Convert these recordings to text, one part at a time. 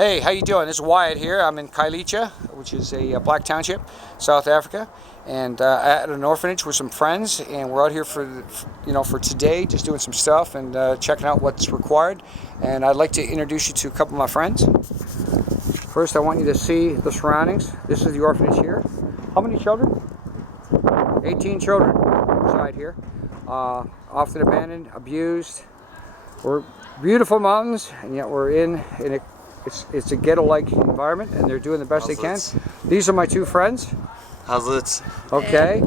Hey, how you doing? This is Wyatt here. I'm in Khayelitsha, which is a black township, South Africa, and at an orphanage with some friends. And we're out here for today, just doing some stuff and checking out what's required. And I'd like to introduce you to a couple of my friends. First, I want you to see the surroundings. This is the orphanage here. How many children? 18 children reside here, often abandoned, abused. We're beautiful mountains, and yet we're in it's a ghetto-like environment, and they're doing the best they can. These are my two friends. How's it? Okay.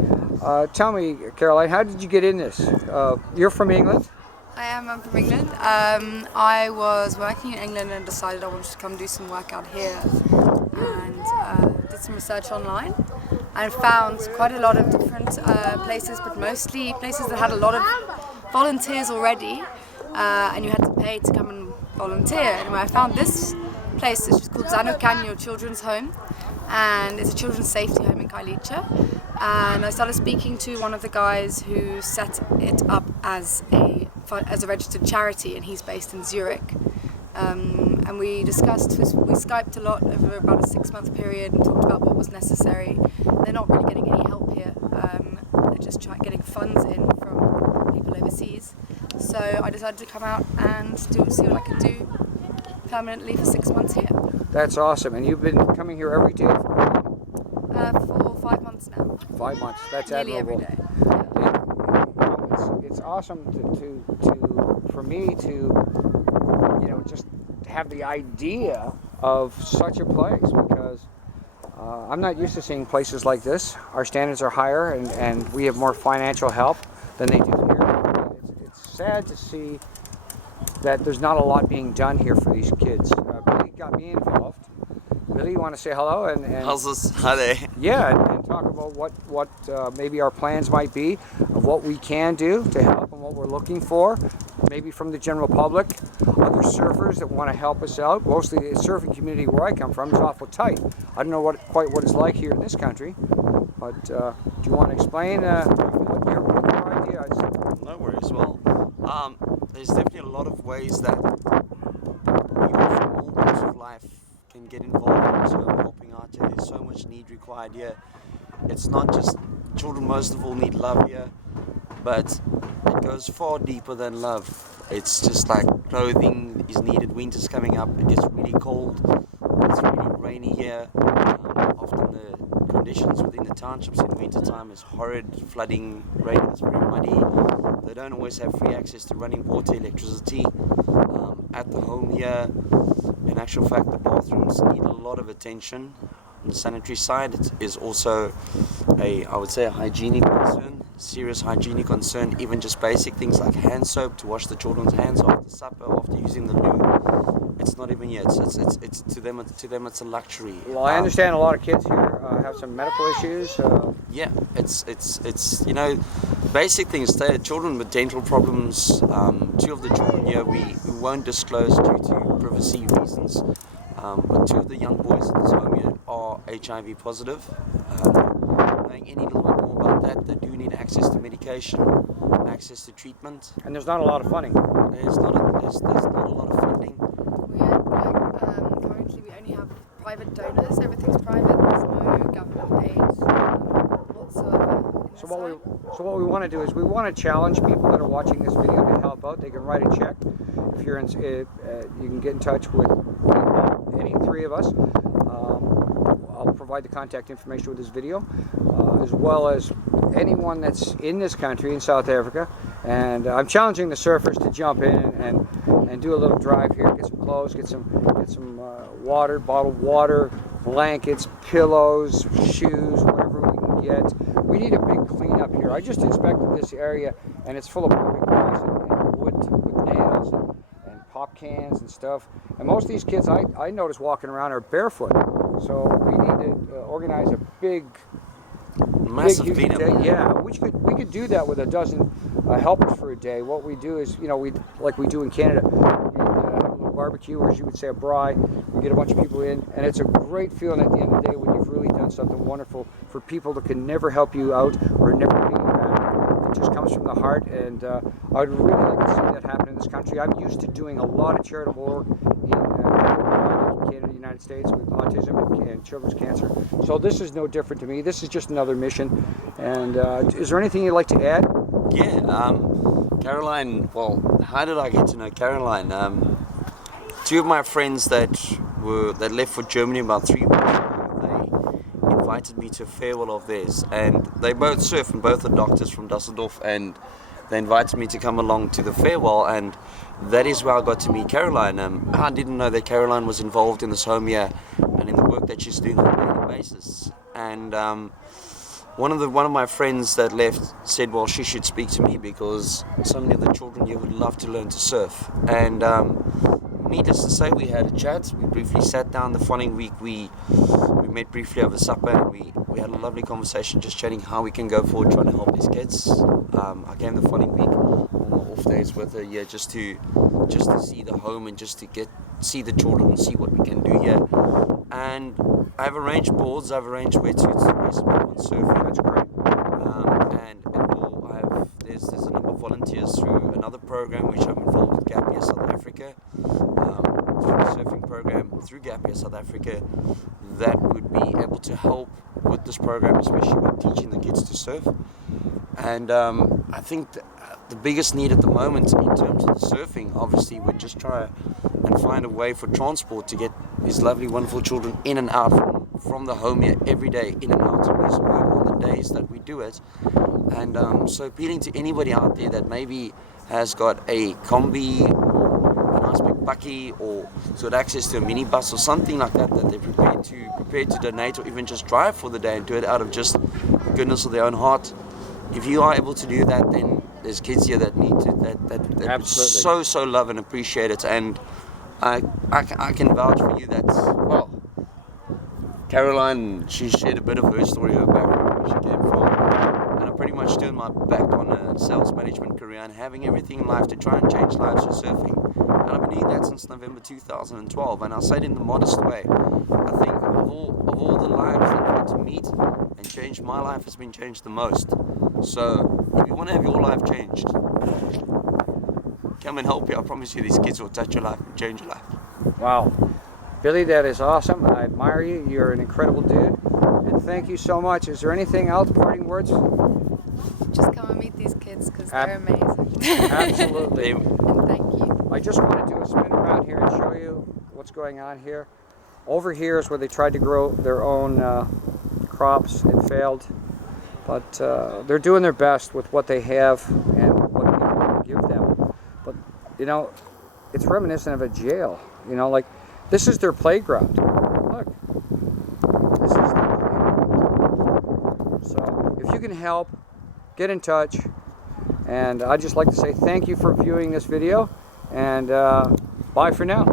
Tell me, Caroline, how did you get in this? You're from England? I'm from England. I was working in England and decided I wanted to come do some work out here, and did some research online and found quite a lot of different places, but mostly places that had a lot of volunteers already, and you had to pay to come and volunteer. And I found this place, which is called Zanokanyo Children's Home, and it's a children's safety home in Khayelitsha. And I started speaking to one of the guys who set it up as a registered charity, and he's based in Zurich. And we Skyped a lot over about a 6-month period and talked about what was necessary. They're not really getting any help here. They're just getting funds in from people overseas. So I decided to come out and see what I can do permanently for 6 months here. That's awesome. And you've been coming here every day for 5 months now. 5 months. That's nearly admirable. every day. It's awesome for me to just have the idea of such a place, because I'm not used to seeing places like this. Our standards are higher, and we have more financial help than they do here. It's sad to see that there's not a lot being done here for these kids. Billy got me involved. Billy, you want to say hello? And How's this? Hi there. Yeah, and talk about what maybe our plans might be of what we can do to help and what we're looking for, maybe from the general public, other surfers that want to help us out. Mostly the surfing community where I come from is awful tight. I don't know quite what it's like here in this country, but do you want to explain what your idea is? No worries. Well, there's definitely a lot of ways that people from all walks of life can get involved in helping out here. There's so much need required here. It's not just children, most of all need love here, but it goes far deeper than love. It's just like clothing is needed. Winter's coming up, it gets really cold, it's really rainy here. Often the conditions within the townships in winter time is horrid, flooding, rain is very muddy. They don't always have free access to running water, electricity. At the home here, in actual fact, the bathrooms need a lot of attention. On the sanitary side, it is also I would say a hygienic concern, serious hygienic concern. Even just basic things like hand soap to wash the children's hands after supper, after using the loo. It's not even yet. It's to them it's a luxury. Well, I understand a lot of kids here have some medical issues. Yeah, it's basic things. Children with dental problems. 2 of the children here we won't disclose due to privacy reasons. But 2 of the young boys at this home here are HIV positive. Knowing any little bit more about that, they do need access to medication, access to treatment. And there's not a lot of funding. There's not a lot of funding. Currently we only have private donors. Everything's private. There's no government aid whatsoever. So what we want to do is we want to challenge people that are watching this video to help out. They can write a check. If you're you can get in touch with any 3 of us. I'll provide the contact information with this video, as well as anyone that's in this country, in South Africa. And I'm challenging the surfers to jump in and do a little drive here, get some clothes, get some water, bottled water, blankets, pillows, shoes, whatever we can get. We need a big cleanup here. I just inspected this area, and it's full of broken glass and wood with nails and pop cans and stuff. And most of these kids I notice walking around are barefoot. So we need to organize a massive cleanup. Yeah, we could do that with a dozen helpers for a day. What we do is, like we do in Canada, we have a little barbecue, or as you would say, a braai. We get a bunch of people in, and it's a great feeling at the end of the day when you've really done something wonderful for people that can never help you out or never pay you back. It just comes from the heart, and I'd really like to see that happen in this country. I'm used to doing a lot of charitable work in Canada, States with autism and children's cancer. So this is no different to me. This is just another mission. And is there anything you'd like to add? Yeah, Caroline, well, how did I get to know Caroline? Two of my friends that left for Germany about 3 weeks ago, they invited me to a farewell of theirs, and they both surf and both are doctors from Dusseldorf, and they invited me to come along to the farewell, and that is where I got to meet Caroline. I didn't know that Caroline was involved in this home here and in the work that she's doing on a daily basis. And one of my friends that left said, well, she should speak to me because so many of the children here would love to learn to surf. And needless to say, we had a chat. We briefly sat down. The following week we met briefly over supper, and we had a lovely conversation just chatting how we can go forward trying to help these kids. I came the following week on my off days with her here just to see the home and just to see the children and see what we can do here. And I've arranged boards, I've arranged wetsuits to raise support on surfing. That's great. And there's a number of volunteers through another program which I'm involved with, Gap Year South Africa, through the surfing program through Gap Year South Africa, that would be able to help with this program, especially with teaching the kids to surf. And I think the biggest need at the moment in terms of the surfing, obviously, we're just trying and find a way for transport to get these lovely, wonderful children in and out from the home here every day, in and out, to do some work on the days that we do it. And so appealing to anybody out there that maybe has got a combi or a nice big bucky or got access to a minibus or something like that they're prepared to donate or even just drive for the day and do it out of just the goodness of their own heart. If you are able to do that, then there's kids here that need to that so love and appreciate it. And I can vouch for you that, well, Caroline, she shared a bit of her story, her background, where she came from, and I pretty much turned my back on a sales management career and having everything in life to try and change lives with surfing. And I've been doing that since November 2012, and I'll say it in the modest way. I think of all the lives that I've got to meet and change, my life has been changed the most. So if you want to have your life changed, come and help you. I promise you these kids will touch your life and change your life. Wow. Billy, that is awesome. I admire you. You're an incredible dude. And thank you so much. Is there anything else, parting words? Just come and meet these kids because they're amazing. Absolutely. And thank you. I just want to do a spin around here and show you what's going on here. Over here is where they tried to grow their own crops. It failed. But they're doing their best with what they have and what people can give them. But, you know, it's reminiscent of a jail. You know, like, this is their playground. Look. This is their playground. So, if you can help, get in touch. And I'd just like to say thank you for viewing this video. And bye for now.